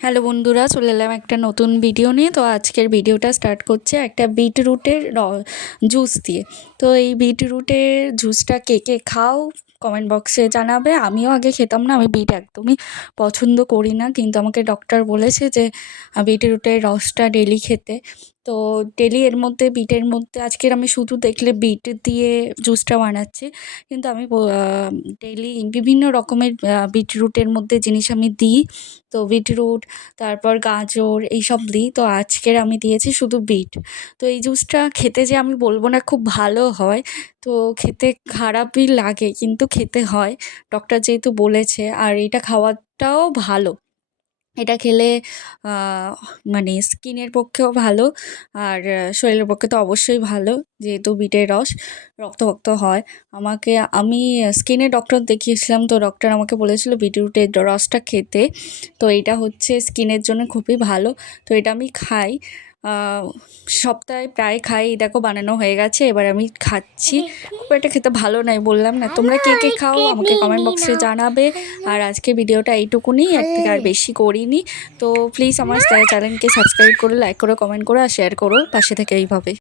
Hello বন্ধুরা, চলে এলাম একটা নতুন ভিডিও নিয়ে। তো আজকের ভিডিওটা স্টার্ট করছে একটা বিটরুটের জুস দিয়ে। তো এই বিটরুটের জুসটা কে কে খাও কমেন্ট বক্সে জানাবে। আমিও আগে খেতাম না, আমি বিট একদমই পছন্দ করি না। কিন্তু আমাকে ডক্টর বলেছে যে বিট বিটরুটের রসটা ডেলি খেতে। তো ডেলি এর মধ্যে বিটের মধ্যে, আজকের আমি শুধু দেখলে বিট দিয়ে জুসটা বানাচ্ছি। কিন্তু আমি ডেলি বিভিন্ন রকমের বিটরুটের মধ্যে জিনিস আমি দিই। তো বিটরুট তারপর গাজর এইসব দিই। তো আজকের আমি দিয়েছি শুধু বিট তো এই জুসটা খেতে যে আমি বলব না খুব ভালো হয়। তো খেতে খারাপই লাগে, কিন্তু খেতে হয়। ডক্টর যেহেতু বলেছে, আর এটা খাওয়াটাও ভালো। এটা খেলে মানে স্কিনের পক্ষেও ভালো আর শরীরের পক্ষে তো অবশ্যই ভালো যেহেতু বিটের রস, রক্তভক্ত হয়। আমাকে, আমি স্কিনের ডক্টর দেখিয়েছিলাম তো ডক্টর আমাকে বলেছিল বিটরুটের রসটা খেতে। তো এটা হচ্ছে স্কিনের জন্য খুবই ভালো। তো এটা আমি খাই। সপ্তাহে প্রায় খাই। দেখো, বানানো হয়ে গেছে, এবার আমি খাচ্ছি। একটা খেতে ভালো নয় বললাম না। তোমরা কে কে খাও, আমাকে কমেন্ট বক্সে জানাবে। আর আজকে ভিডিওটা এইটুকুনি এক থেকে আর বেশি করিনি। তো প্লিজ আমার চ্যানেলকে সাবস্ক্রাইব করো লাইক করো কমেন্ট করো, আর শেয়ার করো। পাশে থেকে এইভাবে